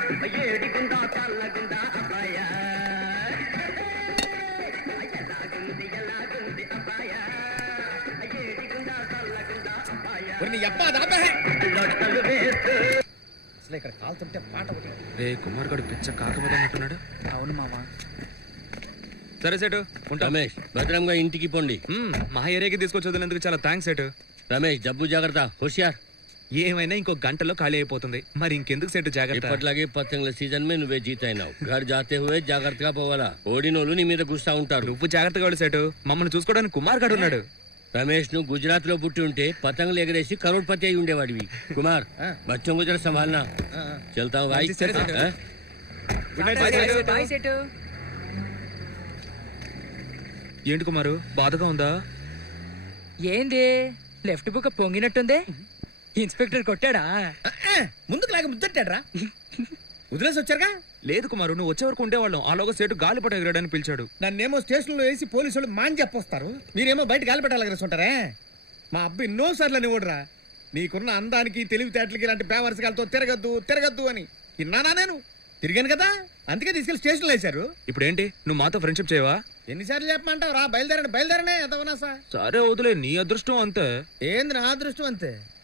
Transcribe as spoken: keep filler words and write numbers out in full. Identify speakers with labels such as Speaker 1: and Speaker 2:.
Speaker 1: ఏడిగుండా చల్లగుండా అబ్బాయ ఎలాగుంది ఎలాగుంది అబ్బాయ ఏడిగుండా చల్లగుండా అబ్బాయ లొట్టలు వేస్తూ
Speaker 2: అసలు ఇక్కడ కాలుతుంటే పాట ఒకటి.
Speaker 3: రే కుమార్ గడు పిచ్చ కాకపోతున్నట్టున్నాడు.
Speaker 2: అవును మామా.
Speaker 3: సరే సేటు ఉంటా.
Speaker 4: రమేష్ భద్రంగా ఇంటికి పొండి.
Speaker 3: మా ఏరియాకి తీసుకొచ్చి వదిలేందుకు చాలా థ్యాంక్స్ సేటు.
Speaker 4: రమేష్ డబ్బు జాగ్రత్త, హుషియార్.
Speaker 3: ఏమైనా ఇంకో గంటలో ఖాళీ అయిపోతుంది, మరి ఇంకెందుకు సెట్ జాగ్రత్త.
Speaker 4: ఇప్పట్లాగే పతంగుల సీజన్ మే నువ్వే జీతైనావు. ఘర్ జాతే హువే జాగ్రత్తగా పోవాలా. ఓడినోళ్ళు నీ మీద గుస్తా ఉంటారు.
Speaker 3: నువ్వు జాగ్రత్తగా వెళ్ళి సెటు. మమ్మల్ని చూసుకోవడానికి కుమార్ గడు ఉన్నాడు.
Speaker 4: రమేష్ నువ్వు గుజరాత్ లో పుట్టి ఉంటే పతంగులు ఎగరేసి కరోడ్పతి అయి ఉండేవాడివి. కుమార్ బచ్చం గుజరా సంభాలనా. చల్తావు భాయ్.
Speaker 3: ఏంటి కుమారు బాధగా ఉందా?
Speaker 5: ఏంది లెఫ్ట్ బుక్ పొంగినట్టుంది. ఇన్స్పెక్టర్ కొట్టాడా?
Speaker 2: ముందుకు లాగా ముద్దట్టాడ్రా. వదిలేసి వచ్చారుగా.
Speaker 3: లేదు కుమారు, నువ్వు వచ్చే వరకు ఉండేవాళ్ళం. ఆలోగా సేటు గాలిపట ఎగరడానికి పిలిచాడు.
Speaker 2: నన్నేమో స్టేషన్ లో వేసి పోలీసు వాళ్ళు మాని చెప్పొస్తారు, మీరేమో బయట గాలిపటాలు ఎగరేసుంటారే. మా అబ్బాయి ఎన్నో సార్లు అని ఓడరా, నీకున్న అందానికి తెలివితేటలకి ఇలాంటి బేవర్సకాలతో తిరగద్దు తిరగద్దు అని విన్నానా? నేను తిరిగాను కదా, అందుకే తీసుకెళ్లి స్టేషన్లో వేశారు.
Speaker 3: ఇప్పుడు ఏంటి, నువ్వు మాతో ఫ్రెండ్షిప్ చేయవా?
Speaker 2: ఎన్నిసార్లు చెప్పమంటావు రా? బయలుదేరండి బయలుదేరనే ఎంతవనా సార్.
Speaker 3: సరే వదిలే, నీ అదృష్టం అంతే.
Speaker 2: ఏంది నా అదృష్టం అంతే?